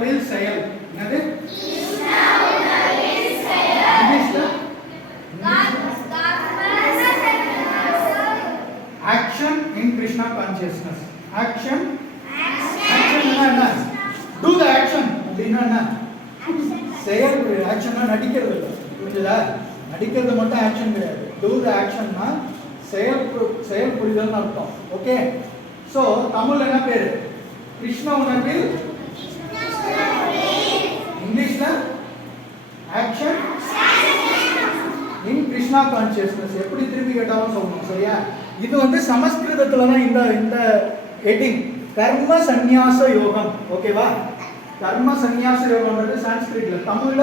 உணர்வில் செயல். என்னது? இங்கிலீஷ்ல action in Krishna consciousness. Action என்ன? Do the action அப்படின்னா என்ன? செயல். ஆக்ஷன்னா நடிக்கிறது இல்லை, புரியுதா? நடிக்கிறது மட்டும் ஆக்ஷன் கிடையாது. Do the actionனா செயல் புரிதல்னு அர்த்தம். ஓகே. சோ தமிழ்ல என்ன பேரு? கிருஷ்ண உணர்வில். இங்கிலீஷ்ல action in Krishna consciousness. எப்படி திருப்பி கேட்டாலும் சொல்லணும், சரியா? இது வந்து சமஸ்கிருதத்துல தான் இந்த ஹெட்டிங் கர்ம சந்நியாச யோகம். ஓகேவா? கர்ம சந்நியாச யோகம்ன்றது சான்ஸ்கிரிட்ல. தமிழ்ல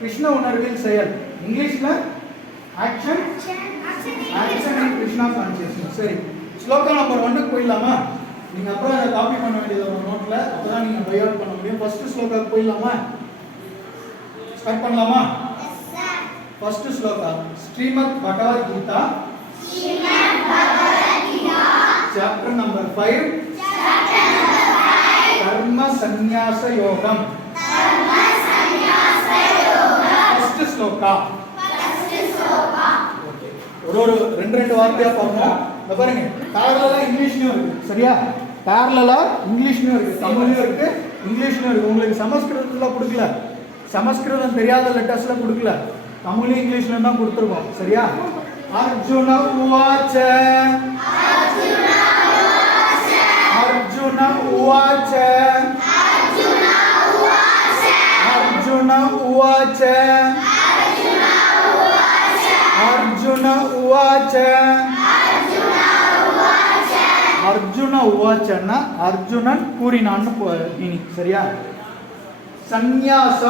கிருஷ்ண உணர்வில் செயல். இங்கிலீஷ்ல ஆக்ஷன் இன் கிருஷ்ணா கான்சியஸ்னஸ். சரி, ஸ்லோகா நம்பர் 1 போயிடலாமா? நீங்க அப்புறம் அதை காப்பி பண்ண வேண்டியது ஒரு நோட்ல, அப்பதான் நீங்க பை அவுட் பண்ண முடியும். ஃபர்ஸ்ட் ஸ்லோகாக்கு போயிடலாமா? ஸ்டார்ட் பண்ணலாமா? ஃபர்ஸ்ட் ஸ்லோகா ஸ்ரீமத் பகவத் கீதா chapter number 5 कर्म संन्यास योगम. फर्स्ट श्लोका. ஒரு ரெண்டு வார்த்தையா பார்ப்போம். பாருங்க, பேரலலா இங்கிலீஷ்லயும் இருக்கு, சரியா? பேரலலா இங்கிலீஷ்லயும் இருக்கு, தமிழ்லயும் இருக்கு, இங்கிலீஷ்லயும் இருக்கு. உங்களுக்கு சமஸ்கிருதத்துல கொடுக்கல, சமஸ்கிருதம் தெரியாத லெட்டர்ஸ்ல கொடுக்கல, தமிழ்லயும் இங்கிலீஷ்லயும் தான் கொடுத்துருக்கோம், சரியா? அர்ஜுன உவாச்ச अर्जुन उवाच अर्जुन उवाच अर्जुन उवाच अर्जुन उवाच अर्जुनन கூறினான்னு மீனிங், சரியா? சந்நியாசம்